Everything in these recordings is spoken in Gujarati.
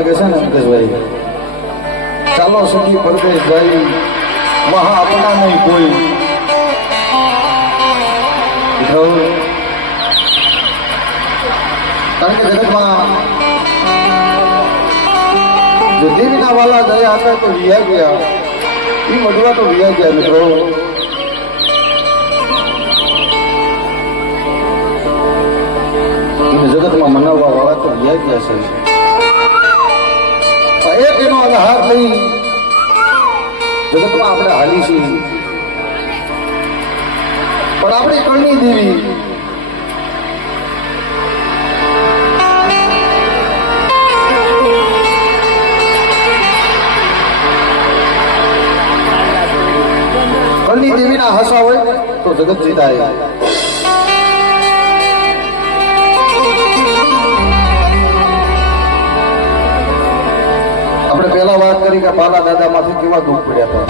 લાગે છે ને મુકેશભાઈ, ચાલો સખી પરદેશ જાય વહાં આપના નહીં કોઈ. કારણ કે જગતમાં જે દેવીના વાલા ગયા હતા તો વિયા ગયા, એ મધવા તો વિયા ગયા મિત્રો. જગતમાં મનાવવા વાળા તો વિયા ગયા છે. એક એનો આધાર લઈ જગતમાં આપણે હાલી છીએ, પણ આપણી કણની દેવી કણની દેવીના હસા હોય તો જગત જીતાય. આપણે પહેલા વાત કરી કે બાલા દાદા માંથી કેવા દુઃખ પડ્યા હતા.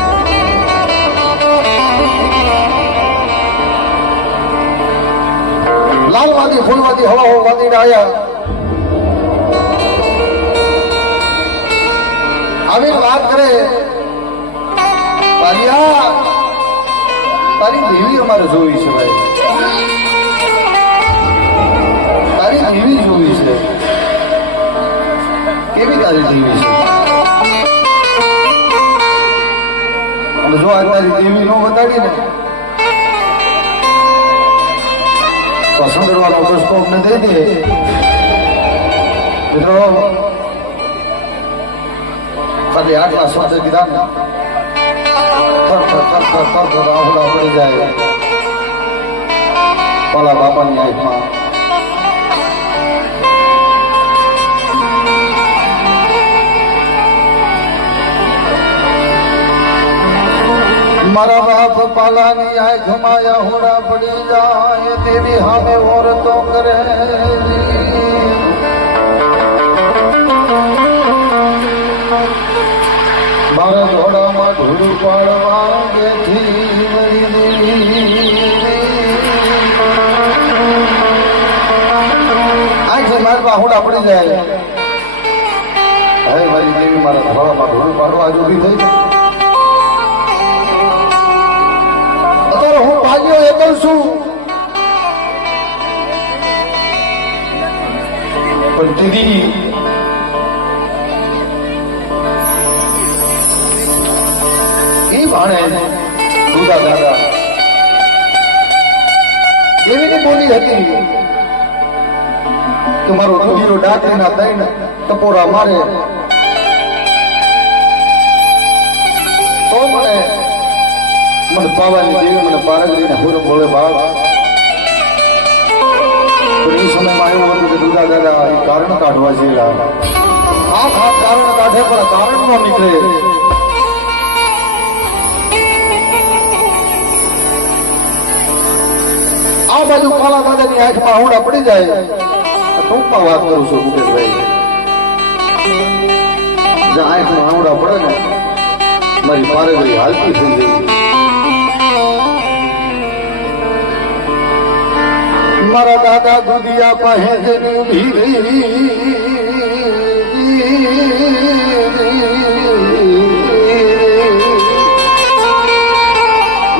લાલવાદી ફૂલવાદી હવા વાદી આવ્યા, આવીને વાત કરે પાલિયા તારી દેવી અમારે જોવી છે ભાઈ, તારી દેવી જોવી છે. કેવી તારી દેવી છે? જો આ તારી દેવી નો બતાડી ને તો સંદર્ભનો પ્રશ્નો અમને દઈ દે મિત્રો. ખાલી આટલા શબ્દ કીધા ને આહુડા પડી જાય પાલા બાપાની આંખમાં. મારા બાપ પાલાની આંખમાં આહુડા પડી જાય તેવી સામે ઓરતો કરે. મારા ઘોડામાં ઢોળું પાડવા બેઠી આંખ મારા બાહુડા પડી જાય. હવે મારી દેવી મારા ઘોડામાં ઢોળું પાડવા જ ઉભી થઈ. હું ભાગ્યો એકલ છું, પણ દીદી એ ભાણે દુધા દાદા એવી બોલી હતી કે મારો દુધીરો ડાકરીના દઈને ટપોરા મારે તો મને પાવાની દેવી મને પારગરીને હુર બોલે બાપ. એ સમયમાં એવું હતું કે દુધા દાદા એ કારણ કાઢવા જેલા હાથ કારણ કાઢે પણ કારણ ન નીકળે. આ બાજુ પાલા દાદાની આંખમાં આહુડા પડી જાય. ટૂંકમાં વાત કરું છું મુકેશભાઈ, જે આંખમાં આહુડા પડે ને મારી પારગરી હાલતી થઈ ગઈ. મારા દાદા દુધિયા પાસે ઉભી રહી,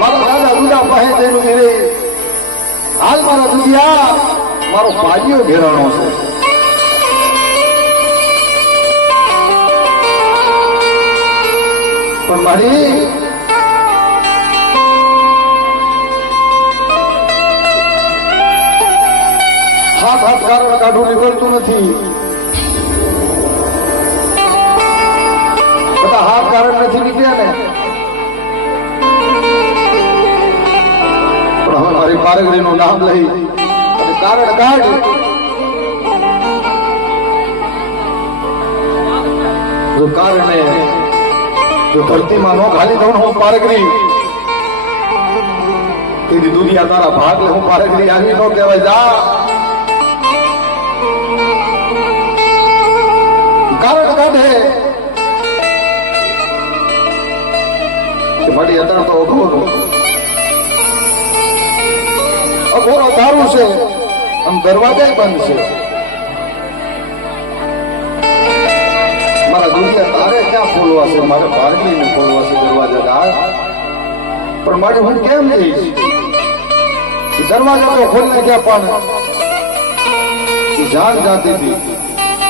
મારા દાદા દુધા પાસે ઉભી રહી. હાલ મારા દુધિયા મારો ભાઈઓ ઘેરાણો છે. પણ મારી હાથ કારણ કાઢવું નીકળતું નથી. બધા હાથ કારણ નથી નીકળ્યા ને, પણ હવે મારી પારગરી નું નામ લઈ અને કારણ કાઢ. જો કારણે જો ધરતીમાં નો ખાલી દઉં હું પારગરી તેથી દુનિયા તારા ભાગ લે. હું પારગરી આવી નો કહેવાય. જા કારણ કાઢે મારી અત્યારે તો અઘોરો તારું છે, આમ દરવાજા બંધ છે. ખોલવા છે, મારે ભારતીને ખોલવા છે દરવાજા દાર. પણ મારે હું કેમ જઈશ? દરવાજા તો ખોલી નાખ્યા પણ જાન જાતી હતી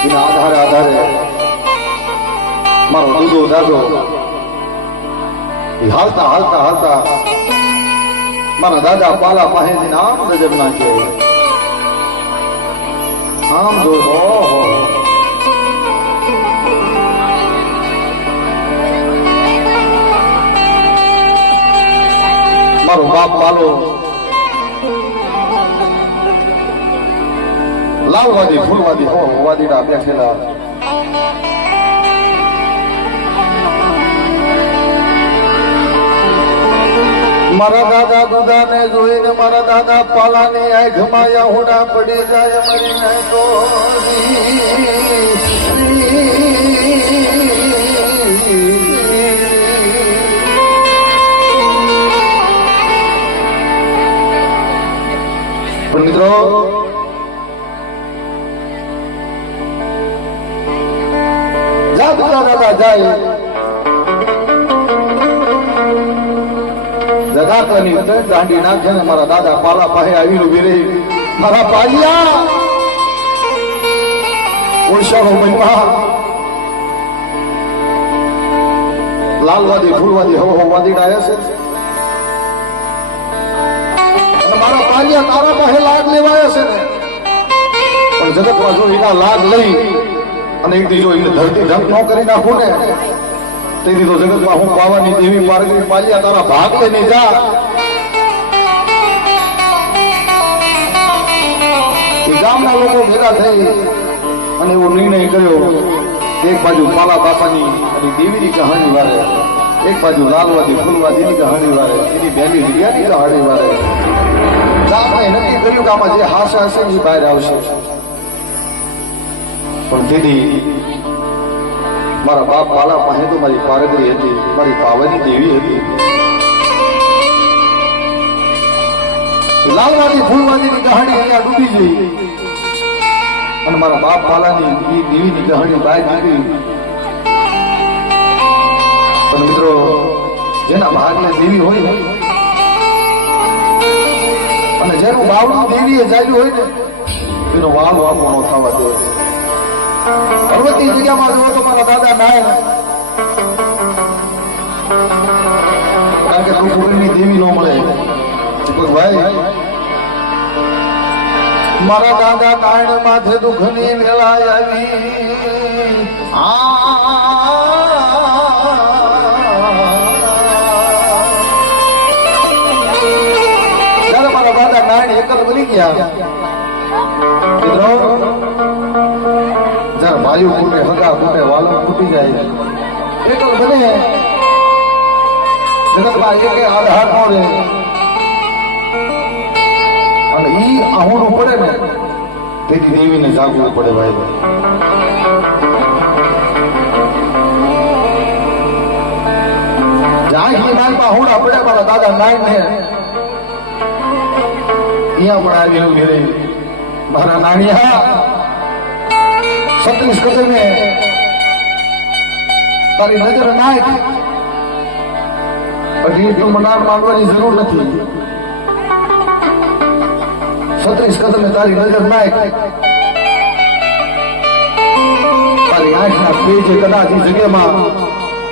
એના આધારે મારો દૂધો દાદો હાલતા હાલતા હાલતા મારા દાદા પાલા પાસે આમ નજર નાખે. આમ જો મારો બાપ પાલો લાલવાદી ફૂલવાદી હોવાદીડા બેઠેલા. મારા દાદા દુધાને જોઈને મારા દાદા પાલાની આંખમાં યાહુડા પડી જાય મરીને તો પણ મિત્રો જા દુધા દાદા જાય જગાતની અંદર દાંડી નાખે ને મારા દાદા પાલા પાસે આવીને ઉભી રહી. મારા પાલિયા ઓળશાનો મહિમા લાલવાદી ફૂલવાદી હોવાદી આવ્યા છે અને મારા પાલિયા તારા પાસે લાગ લેવાયા છે ને. પણ જગતમાં જો એના લાગ લઈ અને એકથી જો એને ધરતી ઢંગ ન કરી નાખું ને તેથી તો જગતમાં હું પાવાની દેવી પારગી પાલિયા તારા ભાગ લઈને જા. ગામના લોકો ભેગા થઈ અને એવો નિર્ણય કર્યો. એક બાજુ પાલા બાપાની અને દેવીની કહાણી વારે, એક બાજુ લાલવાદી ફૂલવાદીની કહાણી વારે, એની બેની રિયાની કહાણી વારે. ગામમાં નક્કી કર્યું કે આમાં જે હાસા હશે એ બહાર આવશે. પણ તેથી મારા બાપ પાલા પાસે તો મારી પારગરી હતી, મારી પાવાની દેવી હતી. લાલવાદી ફૂલવાદીની કહાણી અહીંયા ડૂબી ગઈ અને મારા બાપ પાલાની દેવીની કહાણી બહાર નીકળી. પણ મિત્રો જેના ભાગને દેવી હોય ને અને જેનું બાવડું દેવીએ જાગ્યું હોય ને તેનો વાલ વાપો ન થવા દે. પર્વતની જગ્યામાં જુઓ તો મારા દાદા નાય કારણ કે તું દેવી ન મળે. ભાઈ મારા દાદા નારાયણ માથે દુઃખની વેળા આવી. જયારે મારા દાદા નારાયણ એકલ બની ગયા મિત્રો, જયારે ભાઈઓ ફૂટે હગા ફૂટે વાલો ફૂટી જાય એકલ બને જગતમાં એક આધાર ન રહે અને ઈ આહોડું પડે ને તેથી દેવીને જાગવું પડે. ભાઈ જાગી નાયમાં હોડા પડે મારા દાદા નાય ને અહીંયા પણ આવેલું ઘેરે મારા નાણિયા 36 કદમે તારી નજર નાય હજી તું મનાર માંગવાની જરૂર નથી. 36 કદમે તારી નજર નાય તારી આંખના પેજે કદાચ એ જગ્યામાં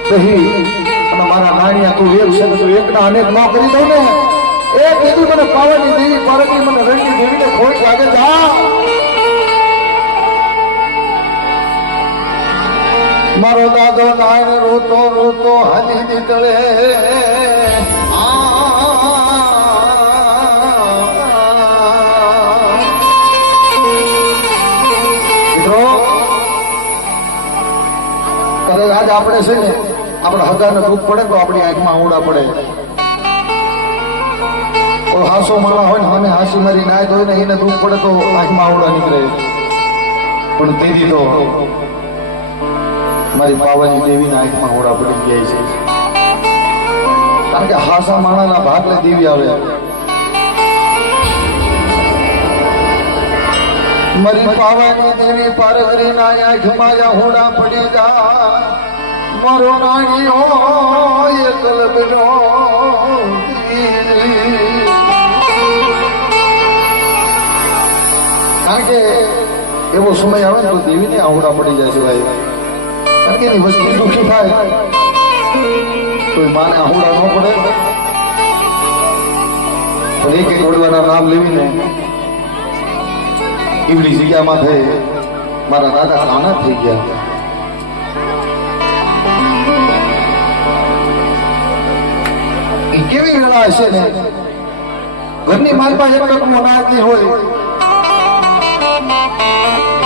કહી અને મારા નાણિયા તું એક શબ્દ એકના અનેક ન કરી દઉં ને એ કીધું મને પાવાની દેવી પારકી મને રંગી દેવીને ખોટ લાગે જા. મારો દાદો નાયણ રોતો રોતો હાલી નીકળે. આજ આપણે છે ને આપણે હગાને દુઃખ પડે તો આપણી આંખમાં આંવડા પડે. હાસો મારા હોય ને અમે હાસી મારી નાય હોય ને એને દુઃખ પડે તો આંખમાં આંવડા નીકળે. પણ તેથી તો મારી પાવાની દેવીના આંખમાં આંવડા પડી ગયા છે કારણ કે હાસા માણાના ભાગને દેવી આવે. મારી પાવાની દેવી પારગરીના આંખમાં આંવડા પડી જા. મારો નાણીઓ એકલ બનો કારણ કે એવો સમય આવે ને તો દેવીને આવડા પડી જાય છે ભાઈ કારણ કે એની વસ્તુ દુઃખી થાય તો માને આવડા ન પડે પણ એક એક વડવાના નામ લેવીને એવડી જગ્યામાં થઈ મારા દાદા કાના થઈ ગયા એ કેવી વેળા હશે ને ઘરની માલમાં એક ટકનું અનાજની હોય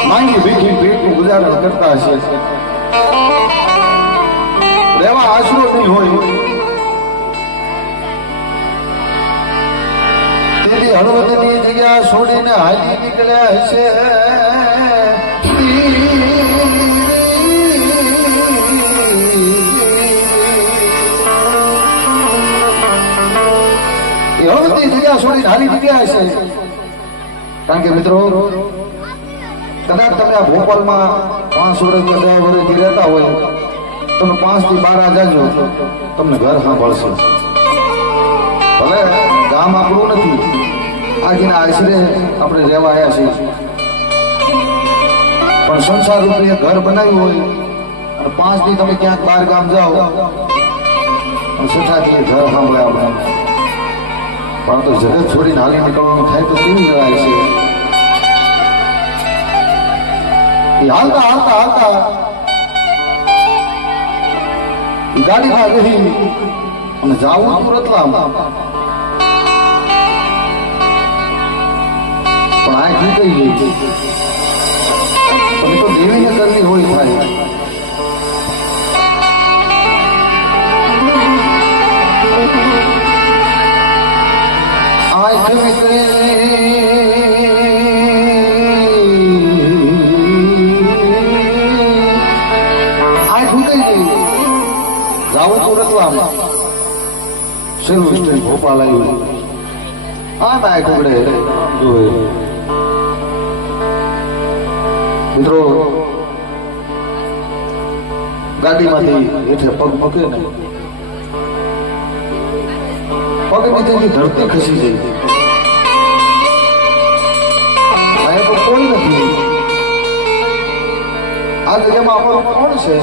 માંગી ભીખી પેટનું ગુજારણ કરતા હશે રહેવા આશરો નહીં હોય તેથી હળવદની જગ્યા છોડીને હાલી નીકળ્યા હશે હળવદની જગ્યા છોડીને હાલી નીકળ્યા હશે કારણ કે મિત્રો કદાચ તમે આ ભોપાલમાં 5 વર્ષ કે 10 વર્ષથી રહેતા હોય તમે 5 થી 12 જાજો તમને ઘર સાંભળશે ભલે ગામ આપણું નથી આજના આશરે આપણે રહેવા આવ્યા છીએ પણ સંસાર રૂપે ઘર બનાવ્યું હોય અને 5 દી તમે ક્યાંક બહાર ગામ જાઓ અને છઠ્ઠાથી ઘર સાંભળે આપણે પણ તો જગત છોડીને હાલી નીકળવાનું થાય તો કેવી જણાય છે હાલતા હાલતા હાલતા ગાડીમાં રહી અને જાવું રતલામ પણ આ કઈ ગઈ પણ તો દેવીને કરવી હોય થાય આંખ વિતરી સર્વ સ્ટેશન ભોપાલ આવ્યું આ નાય કુકડે જોવે મિત્રો ગાડીમાંથી હેઠે પગ મૂકે ને પગ નીચેની ધરતી ખસી ગઈ અહીંયા તો કોઈ નથી આ જગ્યામાં અમારું કોણ છે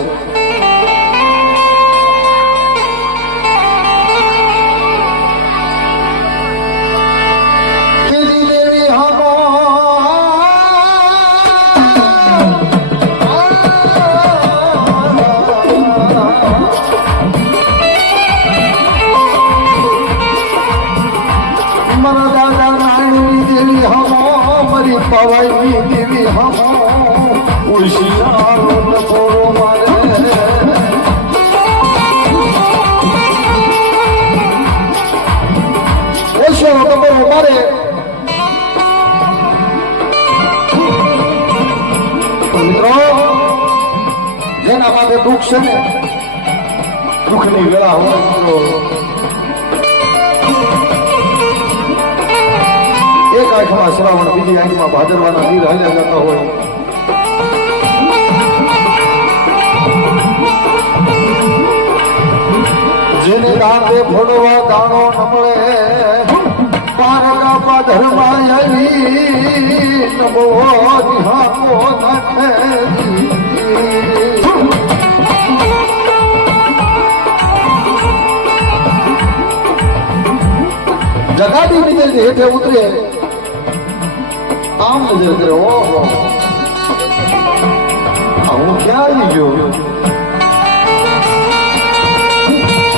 પવાઈ દેવી હમો ઉશિયારો નખોરો મારે ઓશિયારો નખોરો મારે મિત્રો જેના માટે દુઃખ છે ને દુઃખની વેળા હોય મિત્રો એક આંખમાં શ્રાવણ બીજી આંખમાં ભાદરવાના નીર હાલ્યા જતા હોય જેને દાંતે ફોડવા દાણો ન મળે પારકા પાધરમાં આવી નમો નિહાકો નાખે જગાડી નીકળે હેઠે ઉતરે આમ નજર કરે ઓહો હું ક્યાં આવી ગયો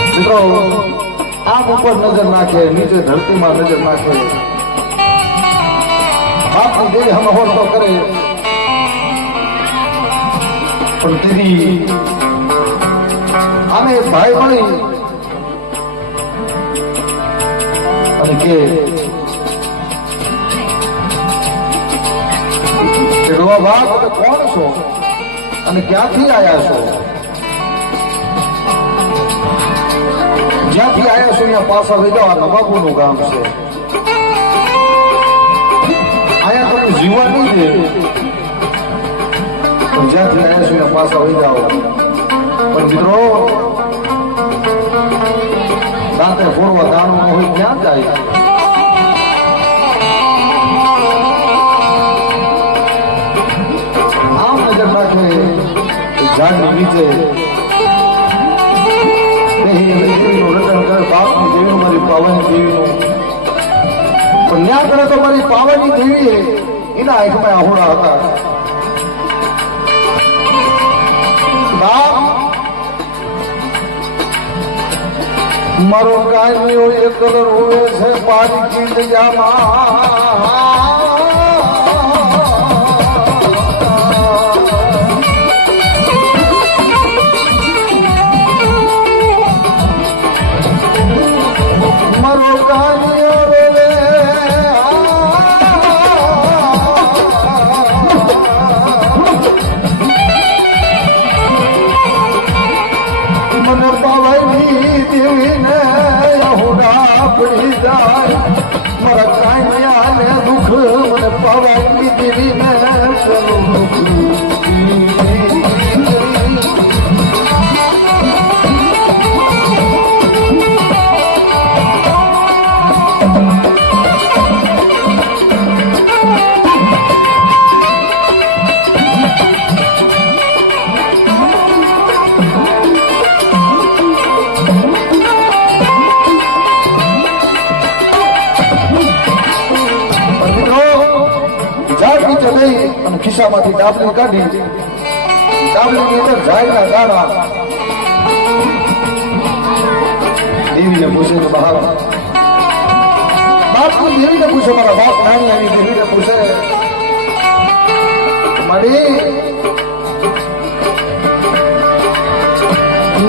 મિત્રો આમ ઉપર નજર નાખે નીચે ધરતીમાં નજર નાખે બાપની દેહ હમહોર તો કરે પણ દીદી આમે ભાઈ મળી અને કે બાપ કોણ છો અને ક્યાંથી આવ્યા છો જ્યાંથી આવ્યા છો અહીંયા પાછા વૈદા નવાબુનું ગામ છે અહીંયા તમે જીવવા નહીં દે જ્યાંથી આવ્યા છો અહીંયા પાછા વૈદા પણ મિત્રો દાંતે ફોડવા દાણું હોય ક્યાં જાય? આમ નજર નાખે ઝાડની નીચે દેવીનું રટણ કરે, બાપની દેવીનું, મારી પાવાની દેવીનું. પણ ન્યા કરે તો મારી પાવાની દેવી એના આંખમાં આહોડા હતા. મારો કાયમીઓ એક કલર હોય છે પારી કિંડિયામાં. મારો કાયમીઓ મને પાવાની દેવીને આહોડા પડી જાય. મારા કાયમિયાને દુઃખ મને પાવાની દેવીને અને ખિસ્સામાંથી ડાબલી કાઢી, ડાબલીની અંદર ઝાડના દાણા દેવીને પૂછે તો બહાર બાપની દેવીને પૂછે, મારા બાપ નાની આવી દેવીને પૂછે, મારી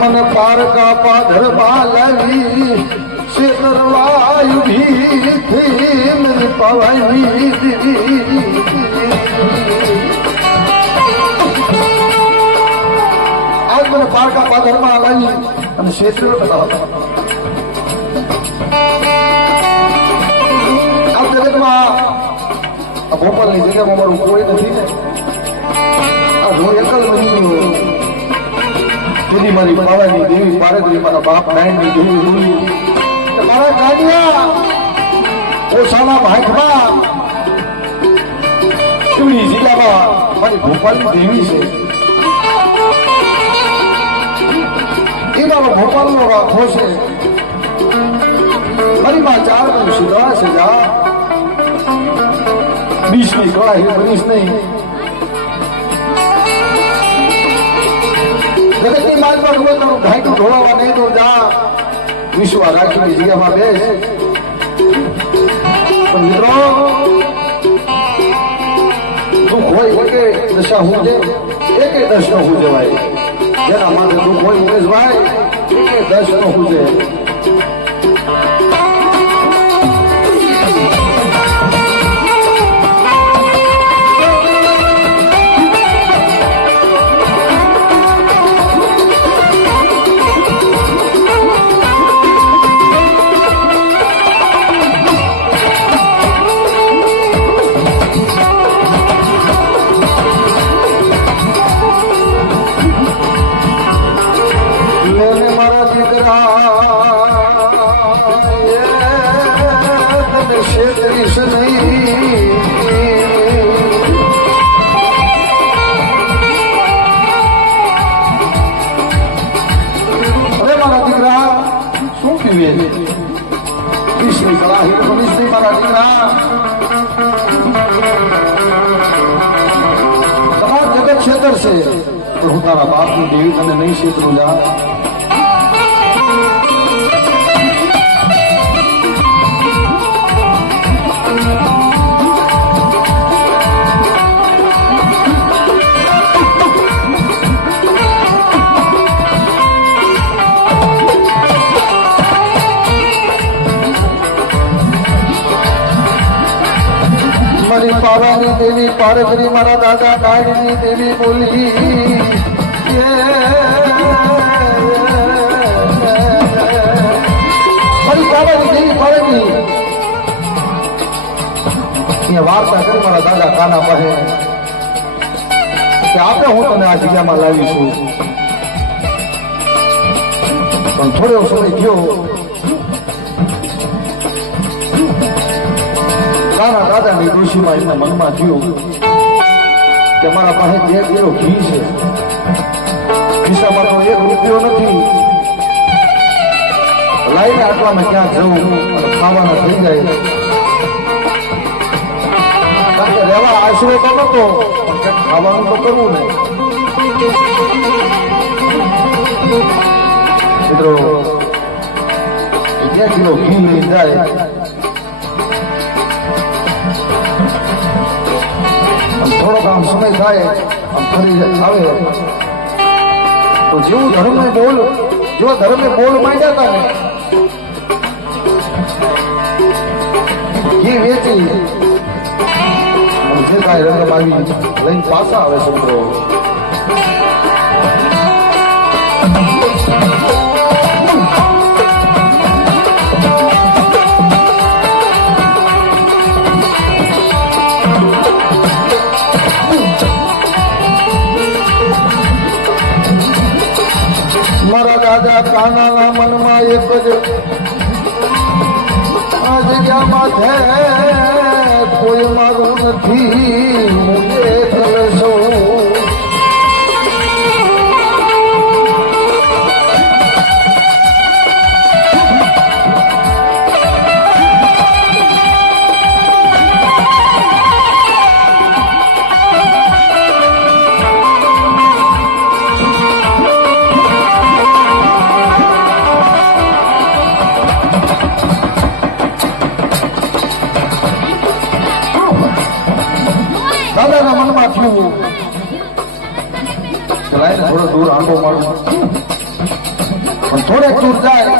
મને પારકા પાધરમાં લાવી શેતરવાયુ ભીથી મને પવાઈ આજ મને પારકા પાધરમાં લાવી અને શેત્ર આ જગતમાં આ ભોપાલની જગ્યામાં મારું કોઈ નથી ને. આ હું એકલ બની તેની મારી પાવાની દેવી પારેલી, મારા બાપ નાયણની દેવી બોલી, મારા કાઢિયા ઓછાના ભાગમાં એવડી જિલ્લામાં મારી ભોપાલની દેવી છે. એ મારો ભોપાલનો રાખો છે. મારી માં 4 નું સીધા છે. જા 20ની કળા એ બનીશ નહીં. જગતની માલમાં ડૂબે તો ઢાંકું ઢોળાવા નહીં તો જા વિશ્વા રાખીની જગ્યામાં બેસ. પણ મિત્રો દુઃખ હોય કે દશા હું છે, એક દશનો હું જવાય. જેના માટે દુઃખ હોય ઉમેશભાઈ, એક દશનો હું છે. તમારા જગત ક્ષેત્ર છે તો હું તારા બાપની દેવી તને નહીં ક્ષેત્રું જા. મારી પાવાની દેવી પારગરી મારા દાદા કાળની દેવી બોલી, મારી પાવાની દેવી પારગરી અહીંયા વાર્તા કરી મારા દાદા કાના પાસે કે આપણે હું તને આ જગ્યામાં લાવીશું. પણ થોડો સમય થયો નાના દાદાની ડોશીમાં એમના મનમાં થયું કે મારા પાસે 2 કિલો ઘી છે, ખિસ્સામાં તો 1 રૂપિયો નથી, લાઈને આટલામાં ક્યાં જવું અને ખાવાના થઈ જાય, કારણ કે રહેવા આશરો તો નતો, પણ ખાવાનું તો કરવું ને. મિત્રો 2 કિલો ઘી લઈ જાય, થોડોક આમ સમય થાય આમ ફરી આવે તો જેવું ધર્મને બોલ માંડ્યા હતા ને ઘી વેચી જે કાંઈ રકમ આવી લઈને પાછા આવે છે મિત્રો. મારા દાદા કાનાના મનમાં એક જ આ જગ્યામાં છે કોઈ મારું નથી, હું એકલ છું. દાદાના મનમાં થયું કે લાઈને થોડો દૂર આંબો મારું, પણ થોડેક દૂર જાય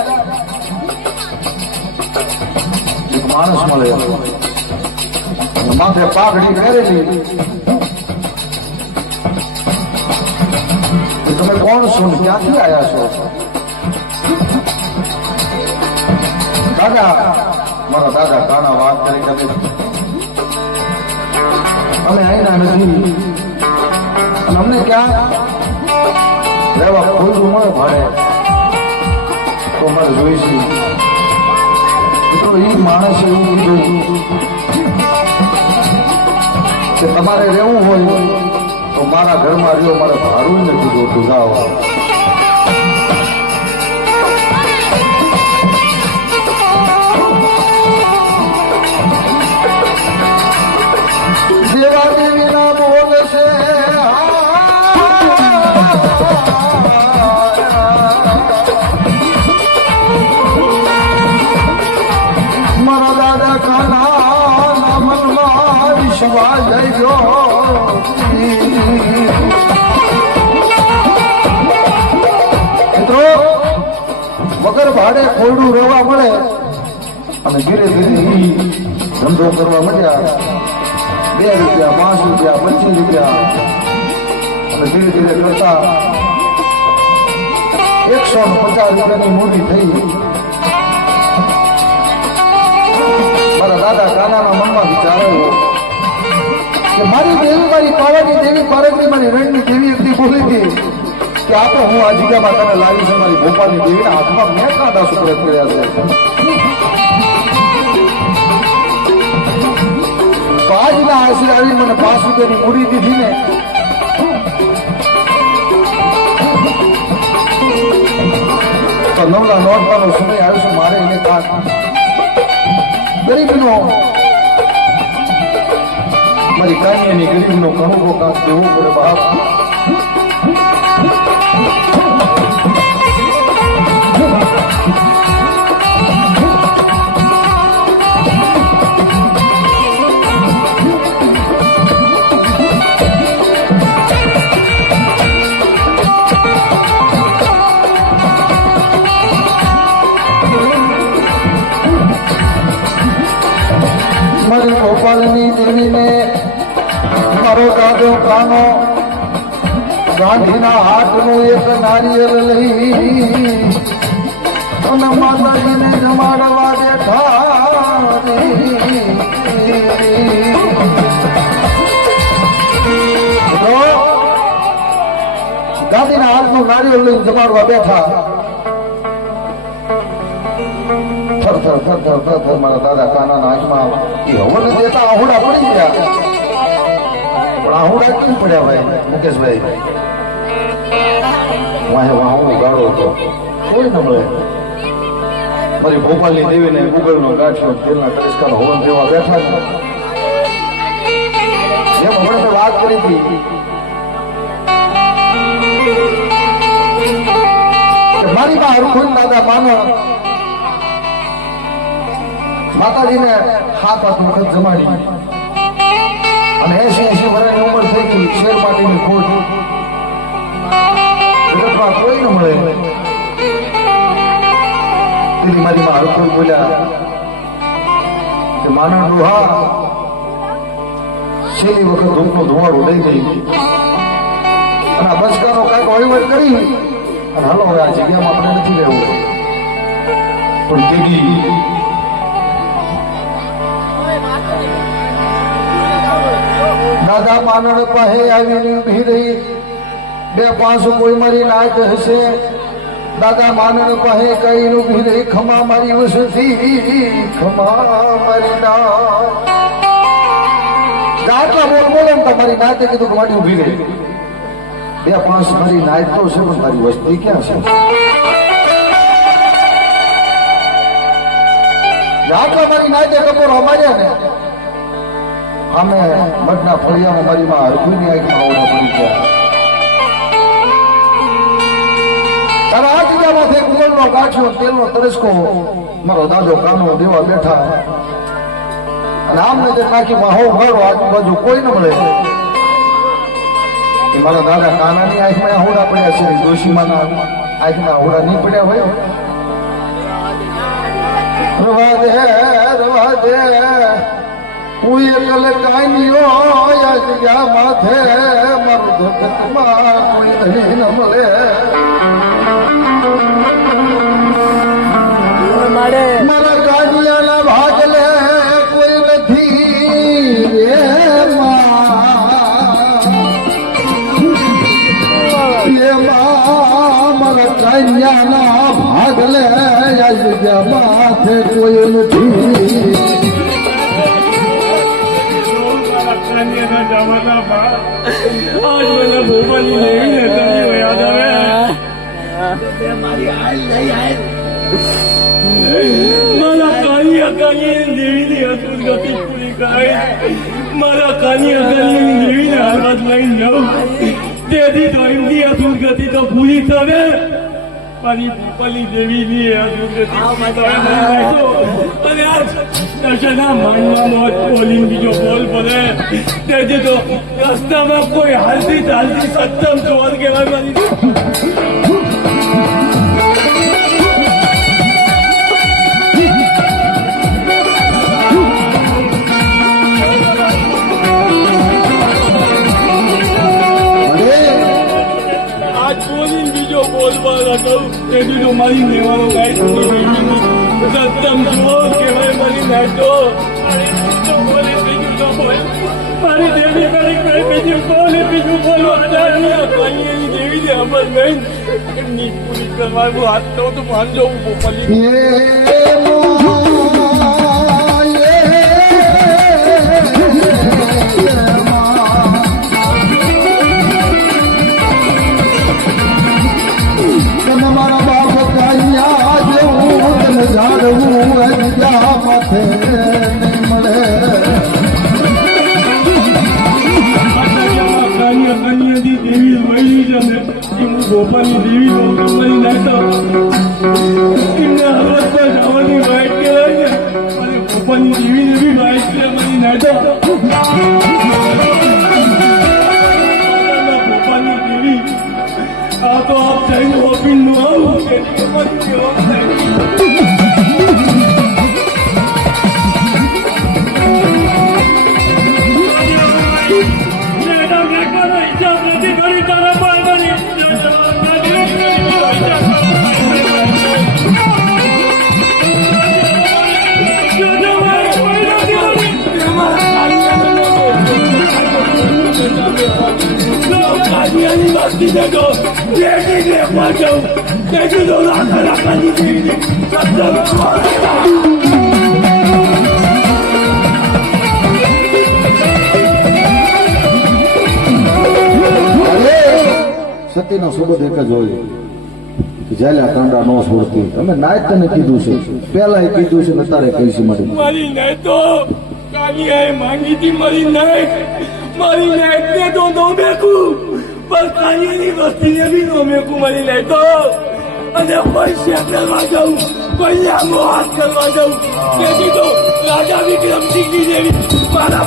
એક માણસ મળે, માથે પાઘડી પહેરેલી. તમે કોણ છો, ક્યાંથી આવ્યા છો? દાદા, મારા દાદા કાના વાત કરી કે અમે અહીંના નથી અને અમને ક્યાં રહેવા ખોલવું મળે ભાડે તો અમારે જોઈશું. મિત્રો એ માણસે એવું કીધું કે તમારે રહેવું હોય તો મારા ઘરમાં રહ્યો, મારે ભાડું નથી જોતું, જાઓ. દેવીના બોલ છે મારા દાદા કાના મનમાં વિશ્વાસ જઈ ગયો. મિત્રો વગર ભાડે ખોરડું રહેવા મળે અને ધીરે ધીરે ધંધો કરવા મળ્યા. 2 રૂપિયા, 5 રૂપિયા, 25 રૂપિયા અને ધીરે ધીરે કરતા 150 રૂપિયાની મૂડી થઈ. મારા દાદા કાનાના મનમાં વિચાર આવ્યો કે મારી દેવી, મારી પાવાની દેવી, પારકની મારી રણની દેવી એકથી બોલી હતી કે આ તો હું આ જગ્યામાં તને લાવી છે, મારી ભોપાલની દેવીના હાથમાં મેં કાંટા સુપ્રત કર્યા છે. આજના આશરે આવી મને 5 રૂપિયાની મૂડી દીધી ને તો 9ના નોટવાનો સમય આવ્યો છે. મારે એને કાંક ગરીબનો, મારી કાનિયાની ગરીબનો ઘણો કાંક દેવું પડે બાપ. મારી ગોપાલની દેવીને મારો દાદો કાનો ગાંધીના હાથનું એક નારિયેળ લઈ અને માતાજીને જમાડવા બેઠા. ગાંધીના હાથનું નારિયેળ લઈને જમાડવા બેઠા. થર મારા દાદા કાનાના આંખમાં એ હવન દેતા આહુડા પડી ગયા. પણ આહુડા કેમ પડ્યા ભાઈ મુકેશભાઈ? વાહે વાહું ગાળો હતો, કોઈ ન મળે. મારી ભોપાલની દેવીને ઉગલનો ગાંઠનો તેલના કરિસ્કાનો હવન દેવા બેઠા છે. જેમ હમણાં મેં વાત કરી હતી મારી માં હરખું દાદા માનો માતાજીને 7 વખત જમાડી અને 80 વર્ષની ઉંમર થઈ ગઈ. શેર માટીની ખોટ જગતમાં કોઈ ન મળે. તેથી મારી માં હરખું બોલ્યા કે માના ડોહા છેલ્લી વખત ધૂપનો ધુમાડો લઈ ગઈ અને આ બસકાનો કાંઈક વહીવટ કરી અને હાલો હવે આ જગ્યામાં આપણે નથી રહેવું. પણ દેવી દાદા માનણ પાસે આવીને ઊભી રહી. 2-5 કોઈ મારી નાચ હશે. દાદા માનણ પાસે કઈ ઊભી રહી. ખમા મારી વસતી, ખમા મારી નાચ. આટલા બોલ બોલે ને તમારી નાચે કીધું કે મારી ઊભી રહી. 2-5 મારી નાચ તો છે પણ તારી વસ્તી ક્યાં છે? આટલા મારી નાચે કપોર અમાર્યા ને અમે મઠના ફળિયામાં મારી માં હરખુની આંખમાં આવડા પડી ગયા. તારા આ જગ્યામાંથી ઉગલનો ગાંઠિયો તેલનો તરસકો મારો દાદો કાનો દેવા બેઠા અને આમને જે નાખી માહો ભરો આજુબાજુ કોઈ ન મળે. એ મારા દાદા કાનાની આંખમાં આહોડા પડ્યા છે, જોશીમાના આંખમાં આહોડા નહીં પડ્યા હોય. રવા દે રવા દે હું એકલ કાન્યો જગ્યા માથે મારું જગતમાં કોઈ ધણી ન મળે. મારા ગાડિયાના ભાગલે કોઈ નથી રે મારા ગાડિયાના ભાગલે જગ્યા માથે કોઈ નથી. મારા કાની અકાની દેવીની અસુરગતિ પૂરી કરાય. મારા કાની અકાની દેવીને હાલત લઈને જાઉં તેથી તો એમની અસુરગતિ તો પૂરી થવે. મારી ભોપાલી દેવીની અસુરગતિ અને આ દશના માનવામાં બોલીને બીજો બોલ પડે તેથી તો રસ્તામાં કોઈ હાલતી ચાલતી સત્તમ ચોર કહેવાય. મારી તો મારી નેવાનો સત્તમ જુઓ કહેવાય. મારી નાચો બોલે બીજું તો બોલ. મારી દેવી કરી બીજું બોલે બીજું બોલો. દેવીની અમર નહીં એમની પૂરી કરવાનું હાથ તો માનજો હું પોપલી. ગોપાની દેવી ગૌતમની નાતો એમના હવત પર રાવણની વાઇટ કહેવાય ને. મારી ગોપાની દેવીને બી વાઇટ કહેવાની નાતો. ગોપાની દેવી આ તો આપ જઈને ઓપીન નું આવું કે देखो देखिए पाचो देखो लाखा लाखा નાતીનો સંબંધ એક જ હોય કે જ્યારે કાંડા નો છોડતી અમે નાયક તને કીધું છે પહેલા કીધું છે ને તારે કહીશું મારી મારી નાય તો કાનિયાએ માંગી હતી મારી નાય ને તો નો મેકું પણ કાનિયાની વસ્તીને બી નો મેકું મારી નાય તો અને કોઈ શેતરમાં જાઉં કોઈ લાંબો હાથ કરવા જાઉં તેથી તો રાજા વિક્રમસિંહની જેવી મારા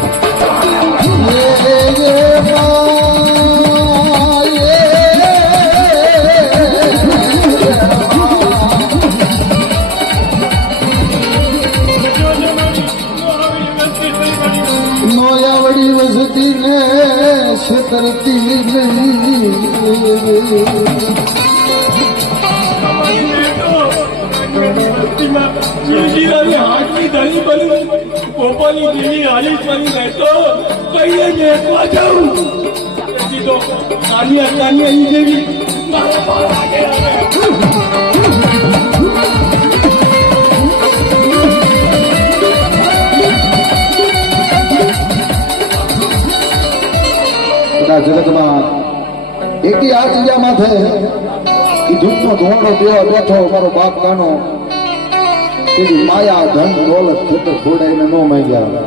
નોયાવડી વસતી ને છેતરતી હાથની ધણી બની ગોપાલી દેવી હાલીસવાની રહેતો કહીએ મેકવા જાઉં તેથી તો કાનિયા જેવી મારા મારા જગતમાં એકી આ જગ્યા માથે એ ધૂપનો ધોવાડો દેવા બેઠો મારો બાપ કાનો તેની માયા ધન દોલત ખેતર ખોડાઈને નો માંગ્યા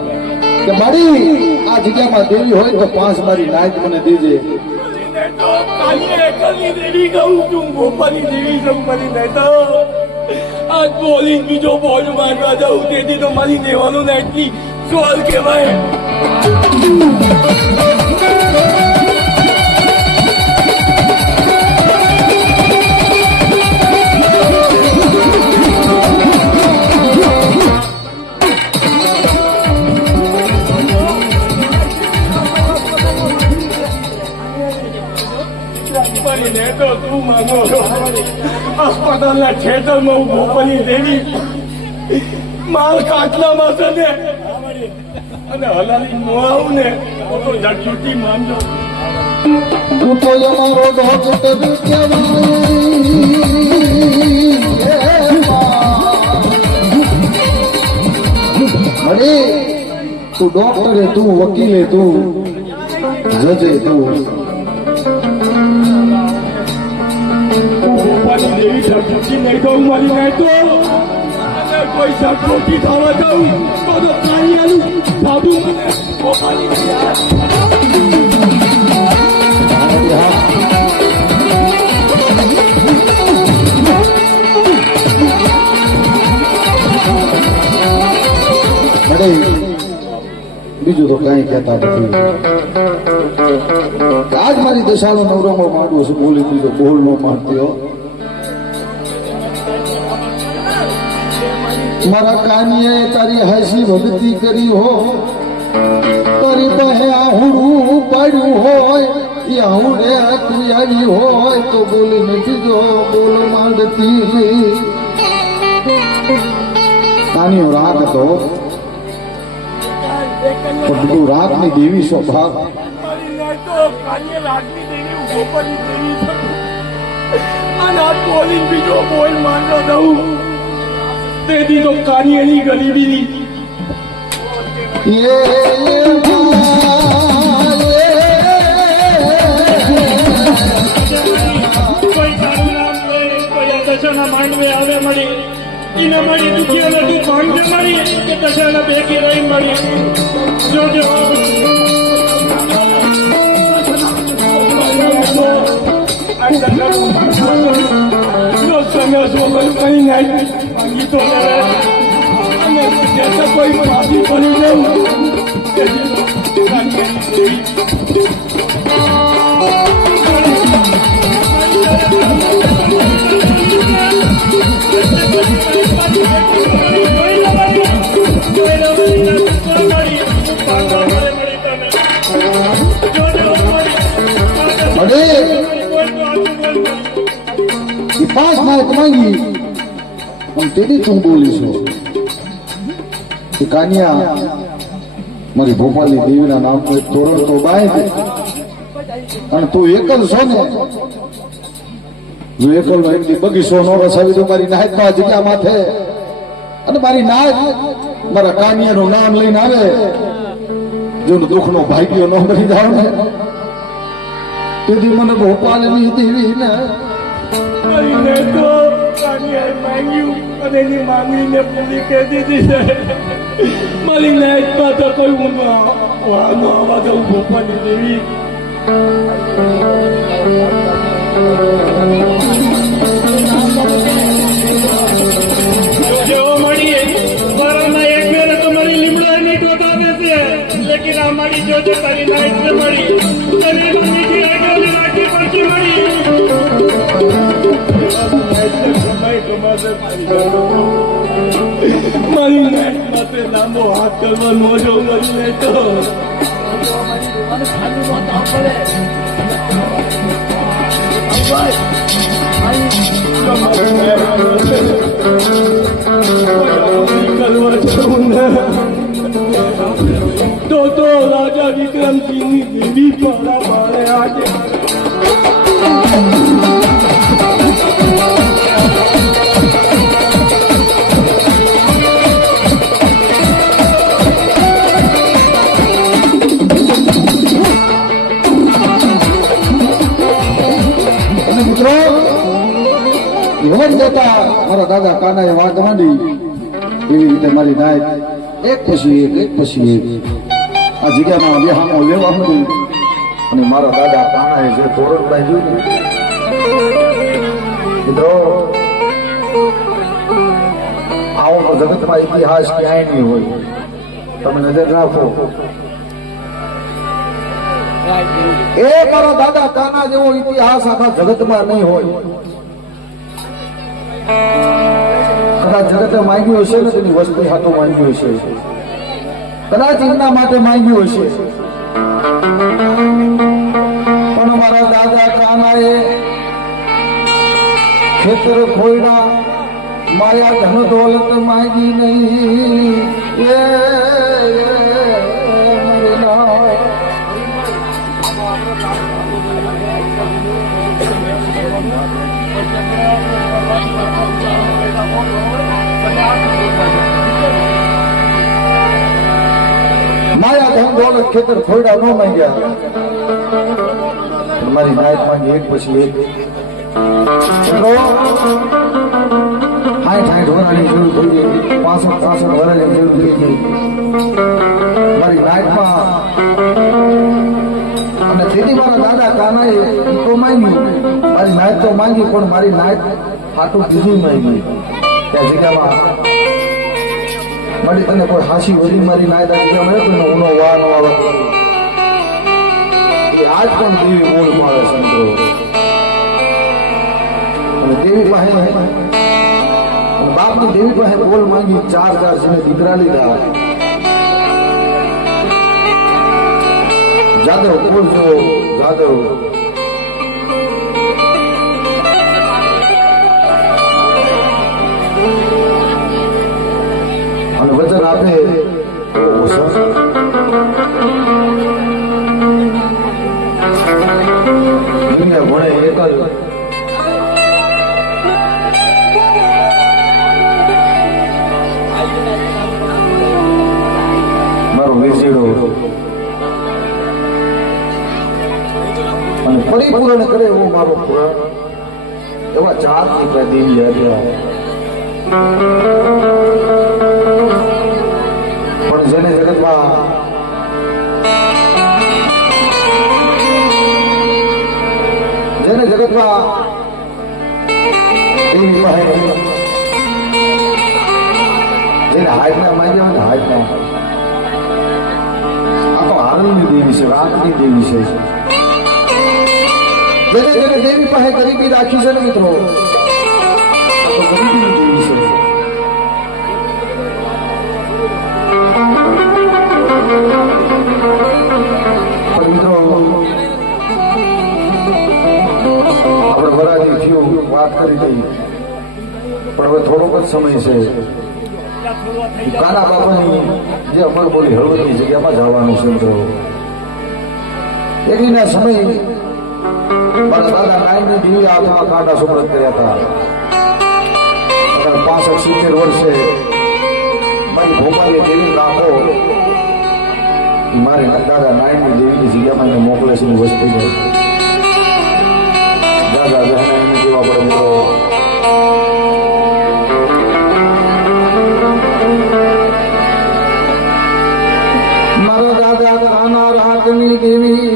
કે મારી આ જગ્યામાં દેવી હોય તો 5 મારી નાયક મને દેજે દેવી કહું છું ગોપાલી દેવી છું મારી નહીં તો આજ બોલી બીજો બોલ માંગવા જાઉં તેથી તો મારી દેવાનું નાયકની સોલ કહેવાય તું માંગો अस्पतालના ખેતરમાં હું ગોપાલી દેવી માલ કાટલામાં છે ને અને હલાલી નો આવું ને તો જગજુટી માંગજો તું તો અમારો ડોક્ટર અરે તું ડોક્ટરે તું વકીલે તું જજે તું ગોપાલી દેવી જગજુટી નહીં દઉં મારી નહીં તો અને કોઈ જગજુટી થવા દઉં તો કાનિયાનું સાધુ મને ગોપાલી બીજું તો કઈ કહેતા નથી આજ મારી દશાનો નવરંગો માંડવો છે બોલી બીજો બોલ નો માંડતી મારા કાનિયાએ તારી હાસી ભક્તિ કરી હો તારી પાસે આહુડું પાડ્યું હોય એ આહુડે તું આવી હોય તો બોલી નથી જો બોલ માંડતી કાનિયો રાગ હતો બધું રાગની દેવી સ્વભાવ બીજો બોલ માંડો દઉં તેથી તો કાનિયાની ગરીબીની કોઈ તારું નામ લે કોઈ દશાના માંડવે આવે મળી ઈને મળી દુખીઓને તું માંગજે મળી કે દશાના ભેગી રહી મળી જોજો સમય શું કઈ નાખી માંગી તો અને કોઈ માફી પડી જવું પાંચ નાયક માંગી પણ તેથી તું બોલીશું કે કાનિયા મારી ભોપાલી દેવીના નામનું એક તોરણ તો બાંધ અને તું એકલ છો ને જો એકલ નો એકલી બગીચો નો વસાવી તો મારી નાયક માં જગ્યા માથે અને મારી નાયક મારા કાનિયાનું નામ લઈને આવે જો દુઃખ નો ભાગ્યો ન બની જાવ ને તેથી મને ભોપાલની દેવી ને મારી મેં તો કાનિયાએ માંગ્યું અને એની માંગણીને પૂરી કરી દીધી છે. મારી નાઈટમાં તો કોઈ હું વાનો આવા દઉં ભોપાલની દેવી. જેવો મળીએ વારામાં એક મેરે તમારી લીમડાની ટોટ આવે છે, લેકિન આ મારી જોજો તારી નાઈટ ને મળી તને મીઠી આગળ રાખી પડશે મળી. મારી નાઈટ માટે લાંબો હાથ કરવા નો જો મળી નહીં તો તો રાજા વિક્રમસિંહની દેવી પાડા પાડે આજે. મિત્રો જીવન દેતા મારા દાદા કાનાએ વાત માંડી એવી રીતે મારી નાયક એક પછી એક આ જગ્યામાં બેહામો લેવા માંડી અને મારા દાદા કાનાએ જે તોરણ બાંધ્યું ને મિત્રો આવો જગતમાં ઇતિહાસ ક્યાંય નહીં હોય. તમે નજર રાખો એ મારા દાદા કાના જેવો ઇતિહાસ આખા જગતમાં નહીં હોય. કદાચ જગતે માંગ્યું હશે ને તેની વસ્તુ હાથો માંગ્યું હશે, કદાચ એમના માટે માંગ્યું હશે, પણ મારા દાદા કાનાએ ખેતર ખોઈના માયા ધન દોલત માંગી નહીં. માયા ધન દોલત ખેતર ખોયડા ન માંગ્યા, મારી નાયક માંગી એક પછી એક. 60 વર્ષની શરૂ થઈ ગઈ, 65 વર્ષની શરૂ થઈ ગઈ મારી નાયકમાં. અને તેથી મારા દાદા કાનાએ તો માંગ્યું, મારી નાયક તો માંગી, પણ મારી નાયક હાટું બીજું માંગી. ત્યાં જગ્યામાં મારી તને કોઈ હાસી વળી મારી નાયક આ જગ્યા મળે તો ઉનો વા નો આવે એ આજ પણ દેવી બોલ પાડે સંતો. અને દેવી પાસે બાપની દેવી પાસે બોલ માંગી, 4 જેને દીકરા લીધા. જાદવ બોલ જો જાદવ અને વચન આપે દુનિયા ભણે એક જ મારો વીરજીડો અને પરિપૂર્ણ કરે એવો મારો પુરાણ. એવા 4 દીકરા દેવી હતા, પણ જેને જગતમાં દેવી પાસે જેને હાથના માંગ્યા હોય ને હાથના, આ તો આનંદની દેવી છે, રાતની દેવી છે. જેને દેવી પાસે ગરીબી રાખી છે ને મિત્રો, તો ગરીબીની દેવી છે. પણ મિત્રો આપણે વરાજી થયું, વાત કરી દઈ, પણ હવે થોડોક જ સમય છે. કાના બાપાની જે અમર બોલી હળવદની જગ્યામાં જવાનું છે મિત્રો. એકના સમય મારા દાદા નાઈની દેવી હાથમાં કાંટા સુપ્રત કર્યા હતા. 65-70 વર્ષે મારી ભોપાલી દેવી રાખો, મારી દાદા નાઈની દેવીની જગ્યામાં એને મોકલે છે વસ્તુ. દાદા જહાના એને કેવા પડે મિત્રો. મારા દાદા કાના રાતની દેવી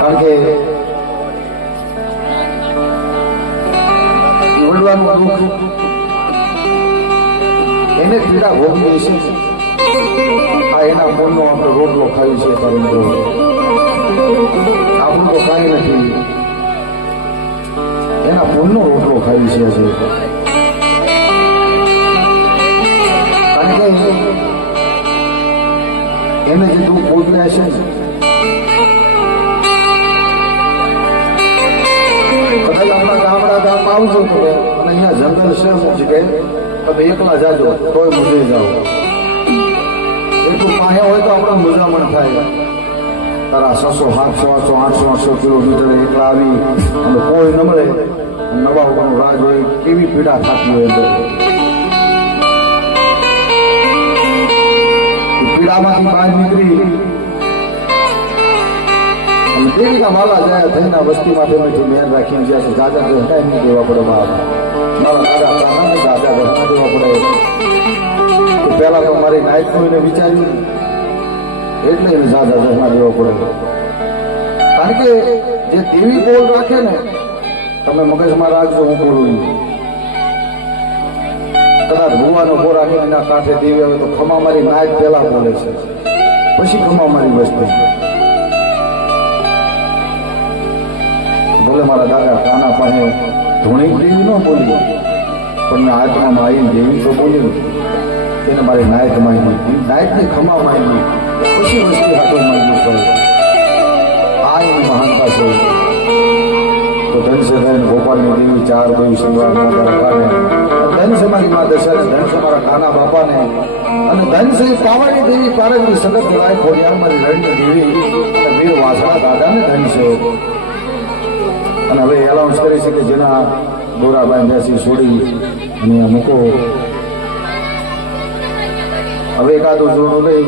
કારણ કે વડવાનું દુઃખ એને પીડા ભોગવી છે. આ એના મનનો આપણે રોટલો ખાઈ છે. આપણું તો કાંઈ નથી, એના મનનો રોટલો ખાઈ છે. કારણ કે એને જે દુઃખ ભોગવ્યા છે કદાચ આપણા ગામમાં આવજો તો અને અહીંયા જંગલ છે અમુક જગ્યાએ તમે એકલા જાજો તોય મજે જાઓ. એટલું પાયા હોય તો આપણે મજામણ થાય. તારા 600 700 800 800 કિલોમીટર એકલા આવી અને કોઈ ન મળે, નવા ઉપરનું રાજ હોય, કેવી પીડા થતી હોય. પીડામાંથી બહાર નીકળી અને દેવીના વાલા જાય થઈને વસ્તી માટે મેન રાખીને જ્યાં દાદા ઘરના એમને દેવા પડે. બાપ મારા દાદા કાનાને દાદા ઘરના દેવા પડે. પહેલા તો મારી નાયકનું એને વિચાર્યું એટલે એને દાદા ઘરના દેવા પડે. કારણ કે જે દેવી બોલ રાખે ને, તમે મગજમાં રાખજો હું બોલું. કદાચ ભુવાનો બો રાખે એના કાંઠે દેવી આવે તો ખમા મારી નાયક પહેલા બોલે છે, પછી ખમા મારી વસ્તુ. ભલે મારા દાદા કાના પાસે ધૂણી દેવી ન બોલી, પણ મેં આત્મામાં આવીને દેવી તો બોલી. એને મારી નાયક માંગી, નાયકની ખમા માંગી, પછી વસ્તી હાથો માંગ્યું પડે. આ એની મહાનતા છે. તો ધનસેન ગોપાલની દેવી 4 દેવી શિવાના કાને, ધનસે મારી મા દશા, ધનસે મારા કાના બાપાને, અને ધનસે પાવાની દેવી પારગની સગત રાય ખોડિયાર મારી રણની દેવી અને વીર વાસણા દાદાને ધનસે. અને હવે એલાઉન્સ કરી છે કે જેના દોરા બાંધ્યાસી છોડી અને મૂકો. હવે એકાદું જોડું લઈ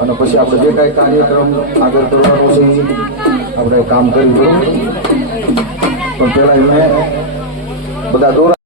અને પછી આપણે જે કાંઈ કાર્યક્રમ આગળ કરવાનો છે આપણે કામ કરી દો. પણ પેલા એમને બધા દોરા